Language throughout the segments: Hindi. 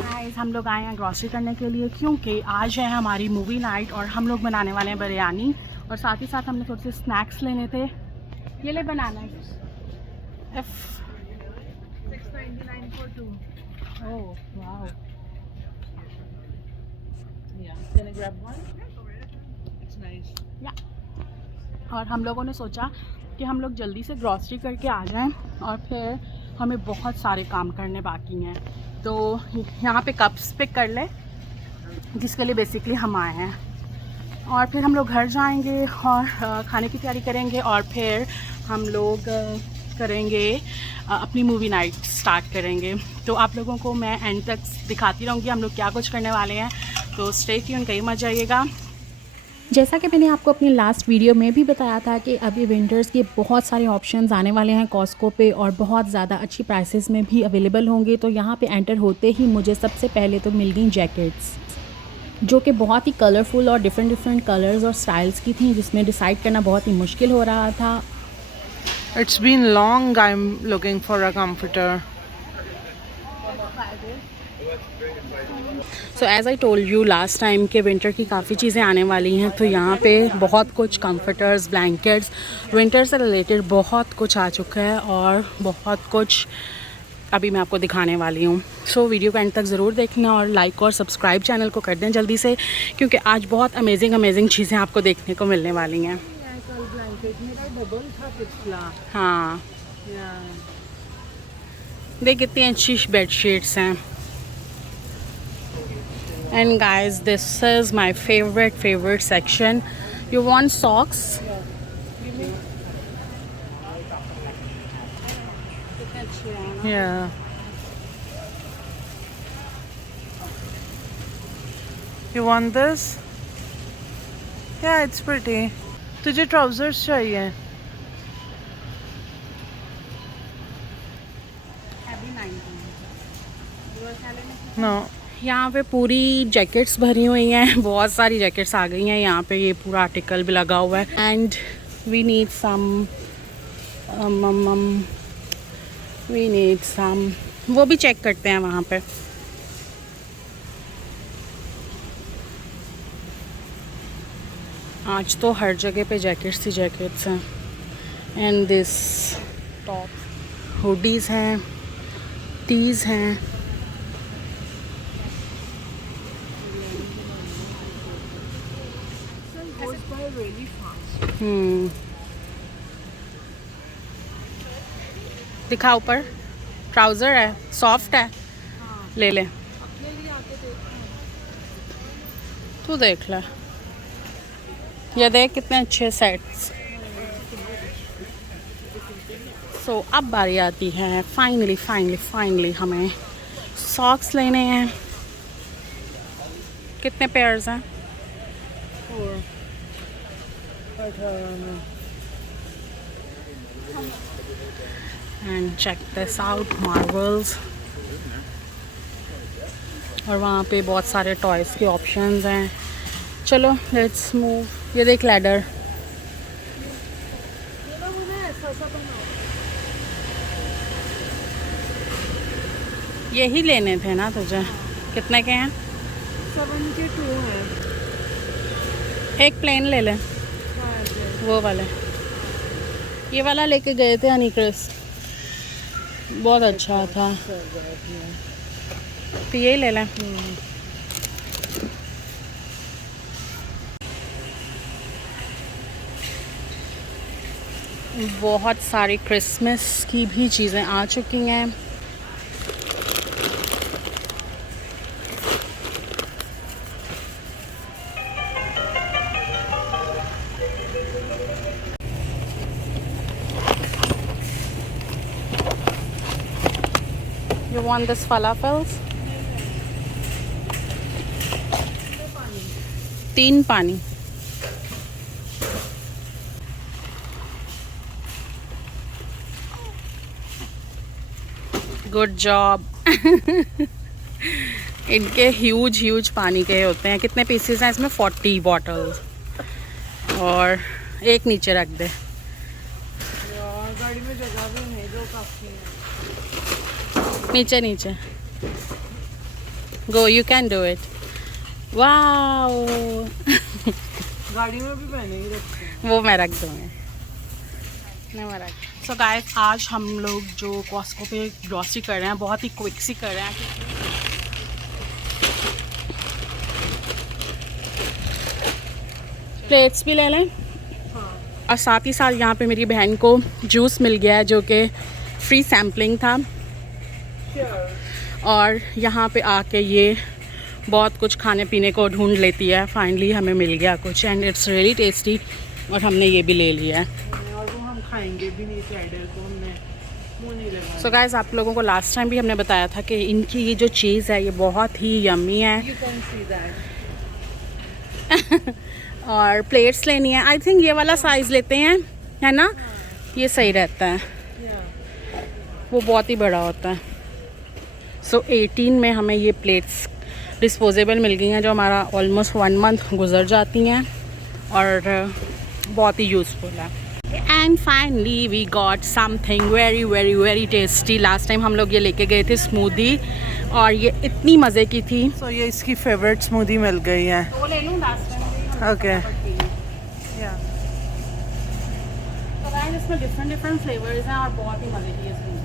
गाइस हम लोग आए हैं ग्रॉसरी करने के लिए क्योंकि आज है हमारी मूवी नाइट और हम लोग बनाने वाले हैं बिरयानी और साथ ही साथ हमने थोड़े से स्नैक्स लेने थे। ये ले बनाना है F 699 for 2। Oh wow, yeah, can I grab one? It's nice, yeah। और हम लोगों ने सोचा कि हम लोग जल्दी से ग्रॉसरी करके आ जाएं और फिर हमें बहुत सारे काम करने बाकी हैं, तो यहाँ पे कप्स पिक कर ले जिसके लिए बेसिकली हम आए हैं। और फिर हम लोग घर जाएंगे और खाने की तैयारी करेंगे और फिर हम लोग करेंगे अपनी मूवी नाइट स्टार्ट करेंगे। तो आप लोगों को मैं एंड तक दिखाती रहूँगी हम लोग क्या कुछ करने वाले हैं, तो स्टे ट्यून, कहीं मत जाइएगा। जैसा कि मैंने आपको अपनी लास्ट वीडियो में भी बताया था कि अभी विंटर्स के बहुत सारे ऑप्शंस आने वाले हैं कॉस्को पे और बहुत ज़्यादा अच्छी प्राइसेस में भी अवेलेबल होंगे। तो यहाँ पे एंटर होते ही मुझे सबसे पहले तो मिल गई जैकेट्स जो कि बहुत ही कलरफुल और डिफरेंट कलर्स और स्टाइल्स की थी, जिसमें डिसाइड करना बहुत ही मुश्किल हो रहा था। It's been long I'm looking for a comforter. So as I told you last time के विंटर की काफ़ी चीज़ें आने वाली हैं, तो यहाँ पे बहुत कुछ कंफर्टर्स, ब्लैंकेट्स, विंटर से रिलेटेड बहुत कुछ आ चुका है और बहुत कुछ अभी मैं आपको दिखाने वाली हूँ। सो वीडियो का एंड तक ज़रूर देखना और लाइक और सब्सक्राइब चैनल को कर दें जल्दी से, क्योंकि आज बहुत अमेजिंग चीज़ें आपको देखने को मिलने वाली हैं। हाँ, देख कितनी अच्छी बेडशीट्स हैं। And guys, this is my favorite section. You want socks? Yeah. You want this? Yeah, it's pretty. तुझे trousers चाहिए? No. यहाँ पे पूरी जैकेट्स भरी हुई हैं, बहुत सारी जैकेट्स आ गई हैं यहाँ पे, ये पूरा आर्टिकल भी लगा हुआ है। एंड वी नीड सम वो भी चेक करते हैं वहाँ पे। आज तो हर जगह पे जैकेट्स ही जैकेट्स हैं। एंड दिस टॉप हुडीज़ हैं, टीज़ हैं। दिखा, ऊपर ट्राउज़र है, सॉफ्ट है, ले ले, तू देख ले, ये देख कितने अच्छे सेट्स। सो अब बारी आती है फाइनली हमें सॉक्स लेने हैं। कितने पेयर्स हैं? And check this out, marvels. और वहाँ पे बहुत सारे टॉयज़ के ऑप्शंस हैं। चलो लेट्स मूव। ये देख लैडर, यही लेने थे ना तुझे? कितने के हैं? 7 के 2 हैं। एक प्लेन ले ले, वो वाले। ये वाला लेके गए थे हनी क्रिस, बहुत अच्छा था, तो यही ले लें। बहुत सारी क्रिसमस की भी चीज़ें आ चुकी हैं। You want this falafels? 3 पानी। Good job. इनके ह्यूज पानी के होते हैं। कितने पीसेस हैं इसमें? 40 बॉटल्स। और एक नीचे रख दे। गाड़ी में जगह भी नहीं, जो काफी है। नीचे नीचे go, you can do it. Wow गाड़ी में भी पहने ही रखते हैं। वो मैं रख दूँगी। सो गाइस, आज हम लोग जो कॉस्को पे ग्रॉसरी कर रहे हैं बहुत ही क्विक सी कर रहे हैं, प्लेट्स भी ले लें। और साथ ही साथ यहाँ पे मेरी बहन को जूस मिल गया है जो कि फ्री सैम्पलिंग था। और यहाँ पे आके ये बहुत कुछ खाने पीने को ढूंढ लेती है। फाइनली हमें मिल गया कुछ एंड इट्स रियली टेस्टी, और हमने ये भी ले लिया है। और वो हम खाएंगे भी नहीं, साइडर को हमने मुंह नहीं लगाया। सो गाइस, आप लोगों को लास्ट टाइम भी हमने बताया था कि इनकी ये जो चीज़ है ये बहुत ही यम्मी है। You can see that. और प्लेट्स लेनी है, आई थिंक ये वाला साइज़ लेते हैं, है ना? ये सही रहता है, Yeah. वो बहुत ही बड़ा होता है। सो 18 में हमें ये प्लेट्स डिस्पोजेबल मिल गई हैं जो हमारा ऑलमोस्ट 1 मंथ गुजर जाती हैं और बहुत ही यूज़फुल है। And finally we got something very very very tasty. Last time हम लोग ये लेके गए थे स्मूदी, और ये इतनी मज़े की थी। So ये इसकी फेवरेट स्मूदी मिल गई है। वो ले लूँ लास्ट टाइम। Okay. Yeah. तो गाइस, इसमें डिफरेंट फ्लेवर्स हैं और बहुत ही मज़े की है स्मूदी।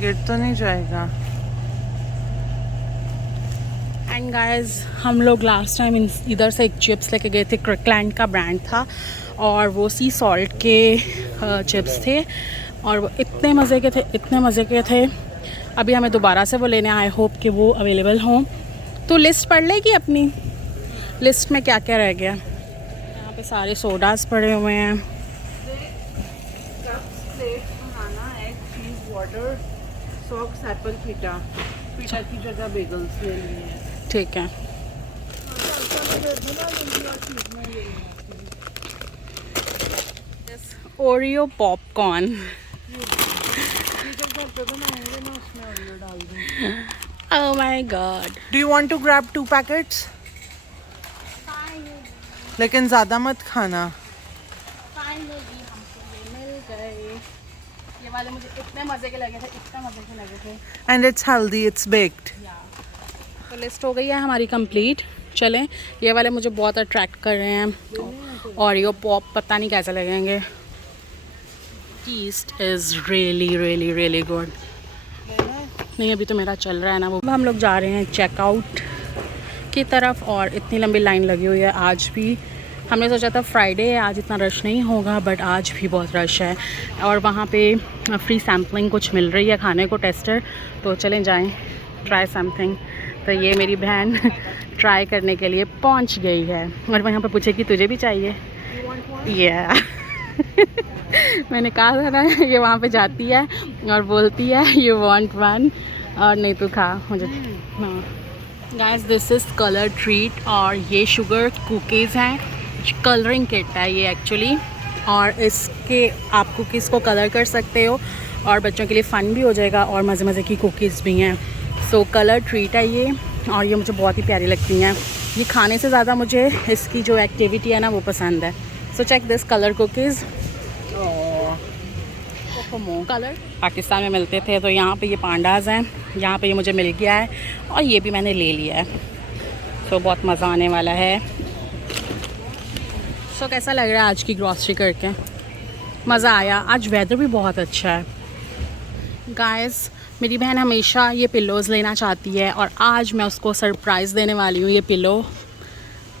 गिर तो नहीं जाएगा। एंड गाइस, हम लोग लास्ट टाइम इधर से एक चिप्स लेके गए थे, क्रिकलैंड का ब्रांड था, और वो सी सॉल्ट के चिप्स थे, और वो इतने मज़े के थे, इतने मज़े के थे। अभी हमें दोबारा से वो लेने, आई होप कि वो अवेलेबल हों। तो लिस्ट पढ़ लेगी अपनी, लिस्ट में क्या क्या रह गया। यहाँ पे सारे सोडास पड़े हुए हैं। वाटर, सॉक्स, एप्पल, पीटा की जगह बेगल्स ले लिए हैं। ठीक है। Oreo popcorn. Oh my god. Do you want to grab 2 packets? लेकिन ज़्यादा मत खाना। Finally हमको ये मिल गए। ये वाले मुझे इतने मज़े के लगे थे, इतने मज़े के लगे थे। And it's healthy, it's baked. तो लिस्ट हो गई है हमारी कंप्लीट। चलें, ये वाले मुझे बहुत अट्रैक्ट कर रहे हैं। ओरियो पॉप पता नहीं कैसे लगेंगे। Taste is really really really good. नहीं, अभी तो मेरा चल रहा है ना वो। हम लोग जा रहे हैं चेकआउट की तरफ, और इतनी लंबी लाइन लगी हुई है आज भी। हमने सोचा था फ्राइडे है, आज इतना रश नहीं होगा, बट आज भी बहुत रश है। और वहाँ पे फ्री सैम्पलिंग कुछ मिल रही है खाने को, टेस्टर। तो चलें जाएं, ट्राई समथिंग। तो ये मेरी बहन ट्राई करने के लिए पहुँच गई है, और वहाँ पे पूछे कि तुझे भी चाहिए। ये मैंने कहा था ना, ये वहाँ पे जाती है और बोलती है यू वांट वन, और नहीं तो खा मुझे। हाँ guys, this is colour treat, और ये शुगर कुकीज़ हैं, कलरिंग किट है ये एक्चुअली। और इसके आप कुकीज़ को कलर कर सकते हो, और बच्चों के लिए फ़न भी हो जाएगा, और मज़े मज़े की कुकीज़ भी हैं। सो कलर ट्रीट है ये, और ये मुझे बहुत ही प्यारी लगती हैं। ये खाने से ज़्यादा मुझे इसकी जो एक्टिविटी है ना वो पसंद है। So check this colour cookies. Colour Pakistan में मिलते थे, तो यहाँ पे ये पांडाज हैं, यहाँ पे ये मुझे मिल गया है, और ये भी मैंने ले लिया है। सो बहुत मज़ा आने वाला है। सो कैसा लग रहा है आज की ग्रॉसरी करके? मज़ा आया। आज वेदर भी बहुत अच्छा है। गाइस, मेरी बहन हमेशा ये पिलोज़ लेना चाहती है, और आज मैं उसको सरप्राइज़ देने वाली हूँ ये पिलो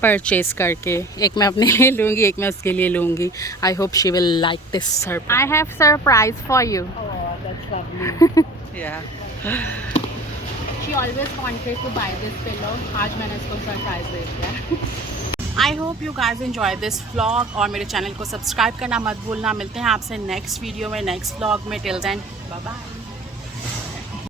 परचेज़ करके। एक मैं अपने लिए लूँगी, एक मैं उसके लिए लूँगी। I hope she will like this surprise. I have surprise for you. That's lovely. Yeah. She always wanted to buy this pillow. आज मैंने इसको सरप्राइज दे दिया। I hope you guys enjoy this vlog, और मेरे चैनल को सब्सक्राइब करना मत भूलना। मिलते हैं आपसे नेक्स्ट वीडियो में, नेक्स्ट व्लॉग में। Till then bye bye.